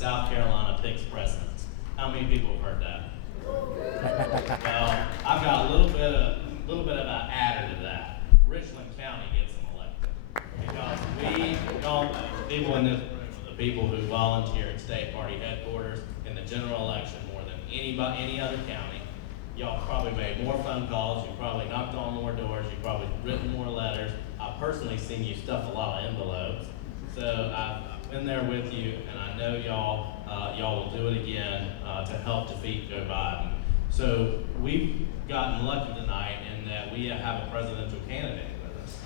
South Carolina picks presidents. How many people have heard that? Well, I've got a little bit of an adder to that. Richland County gets them elected because we don't. People in this room are the people who volunteer at state party headquarters in the general election more than any other county. Y'all probably made more phone calls. You probably knocked on more doors. You probably written more letters. I've personally seen you stuff a lot of envelopes. So I've been there with you, and I know y'all will do it again to help defeat Joe Biden. So we've gotten lucky tonight in that we have a presidential candidate with us,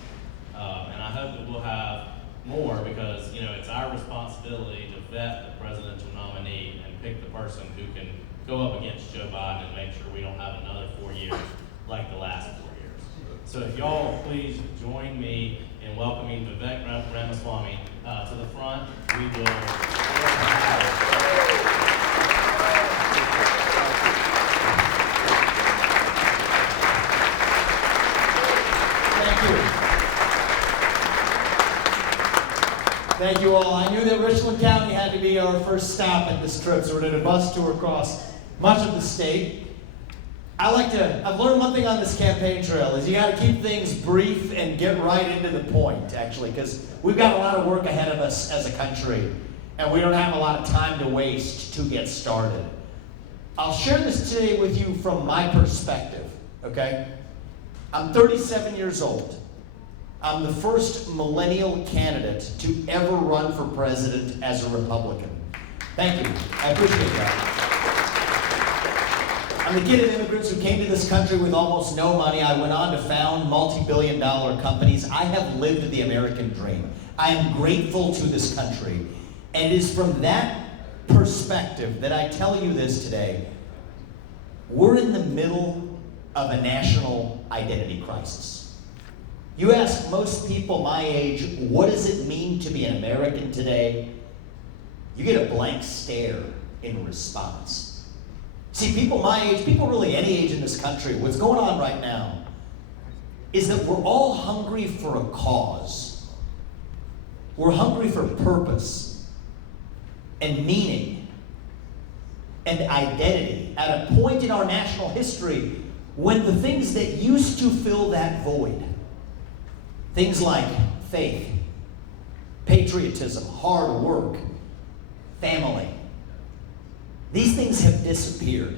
and I hope that we'll have more because it's our responsibility to vet the presidential nominee and pick the person who can go up against Joe Biden and make sure we don't have another 4 years like the last 4 years. So if y'all please join me in welcoming Vivek Ramaswamy to the front. We will. Thank you all. I knew that Richland County had to be our first stop at this trip, so we're doing a bus tour across much of the state. I've learned one thing on this campaign trail is you got to keep things brief and get right into the point, actually, because we've got a lot of work ahead of us as a country, and we don't have a lot of time to waste to get started. I'll share this today with you from my perspective, okay? I'm 37 years old. I'm the first millennial candidate to ever run for president as a Republican. Thank you. I appreciate that. I'm the kid of immigrants who came to this country with almost no money. I went on to found multi-billion-dollar companies. I have lived the American dream. I am grateful to this country. And it is from that perspective that I tell you this today. We're in the middle of a national identity crisis. You ask most people my age, what does it mean to be an American today? You get a blank stare in response. See, people my age, people really any age in this country, what's going on right now is that we're all hungry for a cause. We're hungry for purpose and meaning and identity at a point in our national history when the things that used to fill that void, things like faith, patriotism, hard work, family, these things have disappeared.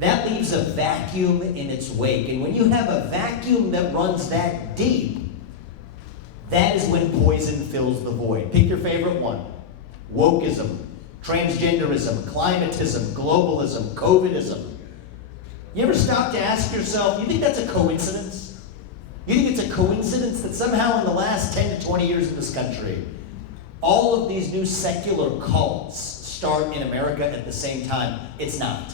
That leaves a vacuum in its wake. And when you have a vacuum that runs that deep, that is when poison fills the void. Pick your favorite one. Wokeism, transgenderism, climatism, globalism, COVIDism. You ever stop to ask yourself, you think that's a coincidence? You think it's a coincidence that somehow in the last 10 to 20 years in this country, all of these new secular cults start in America at the same time? It's not.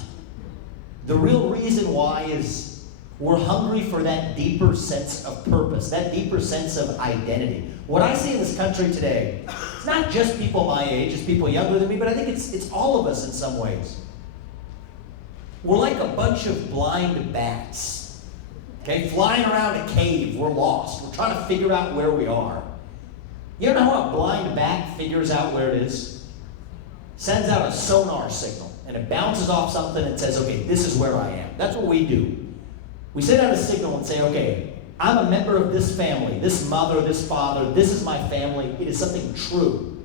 The real reason why is we're hungry for that deeper sense of purpose, that deeper sense of identity. What I see in this country today, it's not just people my age, it's people younger than me, but I think it's all of us in some ways. We're like a bunch of blind bats, okay, flying around a cave. We're lost. We're trying to figure out where we are. You know how a blind bat figures out where it is? Sends out a sonar signal, and it bounces off something and says, okay, this is where I am. That's what we do. We send out a signal and say, okay, I'm a member of this family, this mother, this father, this is my family. It is something true.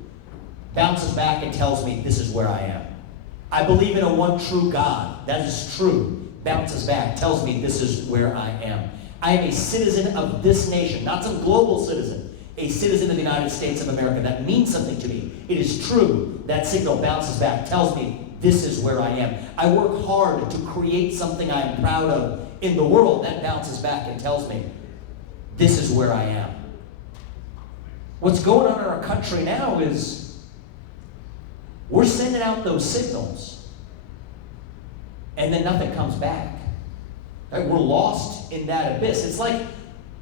Bounces back and tells me this is where I am. I believe in a one true God. That is true. Bounces back, tells me this is where I am. I am a citizen of this nation, not some global citizen, a citizen of the United States of America. That means something to me. It is true. That signal bounces back, tells me this is where I am. I work hard to create something I am proud of in the world. That bounces back and tells me this is where I am. What's going on in our country now is we're sending out those signals, and then nothing comes back. Right? We're lost in that abyss. It's like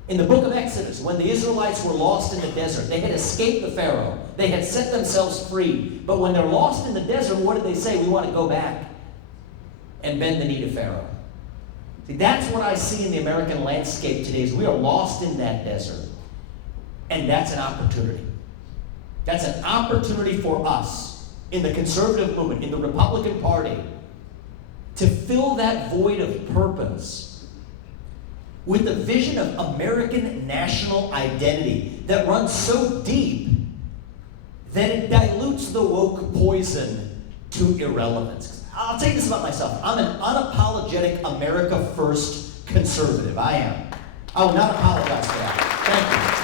in the book of Exodus, when the Israelites were lost in the desert. They had escaped the Pharaoh. They had set themselves free. But when they're lost in the desert, what did they say? We want to go back and bend the knee to Pharaoh. See, that's what I see in the American landscape today, is we are lost in that desert. And that's an opportunity. That's an opportunity for us in the conservative movement, in the Republican Party, to fill that void of purpose with the vision of American national identity that runs so deep that it dilutes the woke poison to irrelevance. I'll tell you this about myself. I'm an unapologetic America First conservative. I am. I will not apologize for that. Thank you.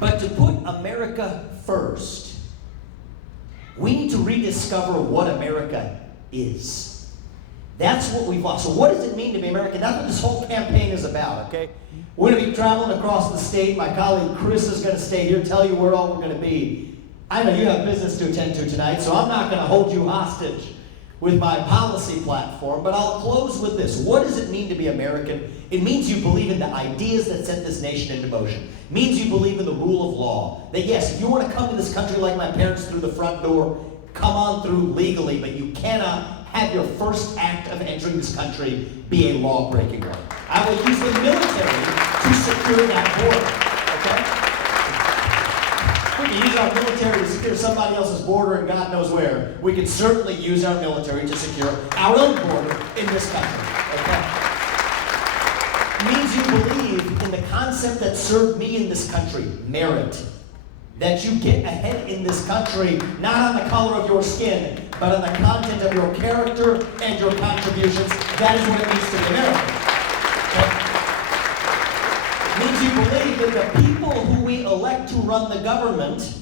But to put America first, we need to rediscover what America is. That's what we've lost. So what does it mean to be American? That's what this whole campaign is about, okay? We're going to be traveling across the state. My colleague Chris is going to stay here, tell you where all we're going to be. I know you have business to attend to tonight, so I'm not going to hold you hostage with my policy platform, but I'll close with this. What does it mean to be American? It means you believe in the ideas that set this nation into motion. It means you believe in the rule of law. That yes, if you want to come to this country like my parents through the front door, come on through legally, but you cannot have your first act of entering this country be a law-breaking one. I will use the military to secure that border, okay? We can use our military to secure somebody else's border and God knows where. We can certainly use our military to secure our own border in this country, okay? It means you believe in the concept that served me in this country, merit. That you get ahead in this country, not on the color of your skin, but on the content of your character and your contributions. That is what it means to be American. Okay? It means you believe that the people who we elect to run the government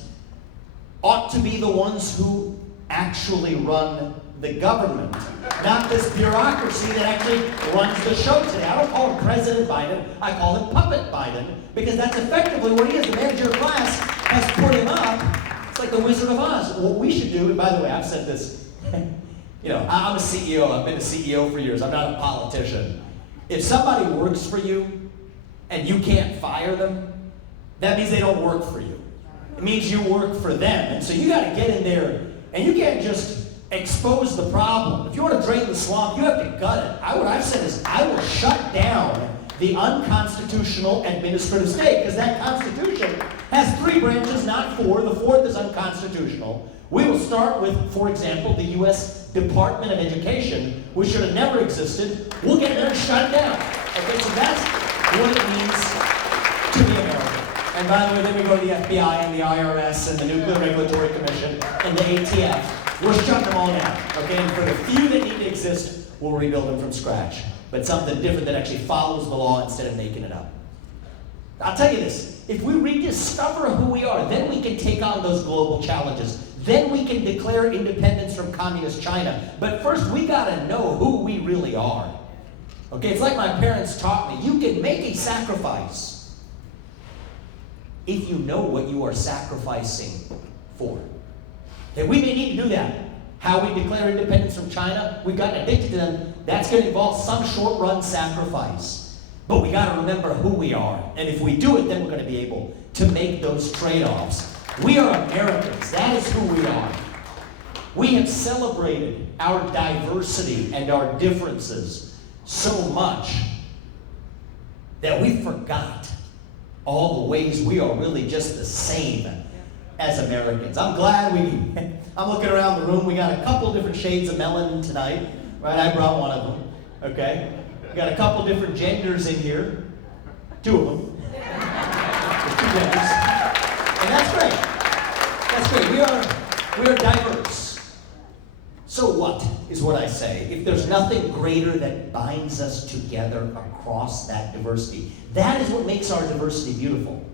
ought to be the ones who actually run the government, not this bureaucracy that actually runs the show today. I don't call him President Biden, I call him Puppet Biden, because that's effectively what he is. The manager class has put him up. It's like the Wizard of Oz. What we should do, and by the way, I've said this, you know, I'm a CEO, I've been a CEO for years, I'm not a politician. If somebody works for you and you can't fire them, that means they don't work for you. It means you work for them. And so you got to get in there, and you can't just expose the problem. If you want to drain the swamp, you have to gut it. What I've said is I will shut down the unconstitutional administrative state, because that Constitution has 3 branches, not 4. The 4th is unconstitutional. We will start with, for example, the U.S. Department of Education, which should have never existed. We'll get there and shut it down. Okay, so that's what it means to be American. And by the way, then we go to the FBI and the IRS and the Nuclear Regulatory Commission and the ATF. We're shutting them all down. Okay, and for the few that need to exist, we'll rebuild them from scratch. But something different that actually follows the law instead of making it up. I'll tell you this, if we rediscover who we are, then we can take on those global challenges. Then we can declare independence from communist China. But first, we gotta know who we really are. Okay, it's like my parents taught me, you can make a sacrifice if you know what you are sacrificing for. Okay, we may need to do that. How we declare independence from China, we've gotten addicted to them. That's going to involve some short-run sacrifice. But we got to remember who we are. And if we do it, then we're going to be able to make those trade-offs. We are Americans. That is who we are. We have celebrated our diversity and our differences so much that we forgot all the ways we are really just the same as Americans. I'm glad I'm looking around the room. We got a couple different shades of melanin tonight. Right, I brought one of them. Okay? We got a couple different genders in here. 2 of them. There's 2 genders. And that's great. That's great. We are diverse. So what is what I say? If there's nothing greater that binds us together across that diversity, that is what makes our diversity beautiful.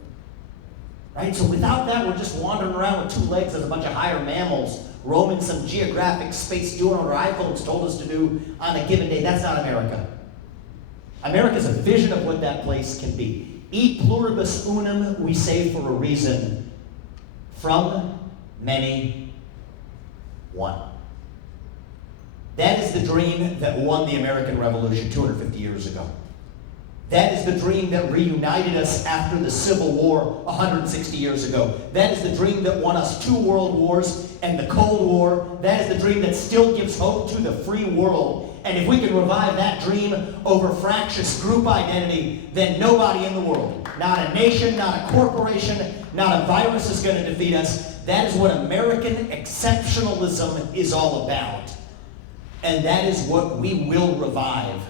Right? So without that, we're just wandering around with 2 legs as a bunch of higher mammals, roaming some geographic space, doing what our iPhones told us to do on a given day. That's not America. America is a vision of what that place can be. E pluribus unum, we say for a reason. From many, one. That is the dream that won the American Revolution 250 years ago. That is the dream that reunited us after the Civil War 160 years ago. That is the dream that won us 2 world wars and the Cold War. That is the dream that still gives hope to the free world And if we can revive that dream over fractious group identity, then nobody in the world, not a nation, not a corporation, not a virus is going to defeat us. That is what American exceptionalism is all about. And that is what we will revive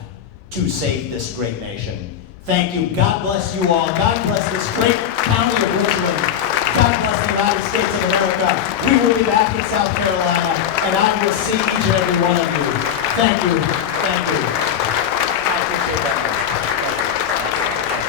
to save this great nation. Thank you. God bless you all. God bless this great county of Richland. God bless the United States of America. We will be back in South Carolina, and I will see each and every one of you. Thank you.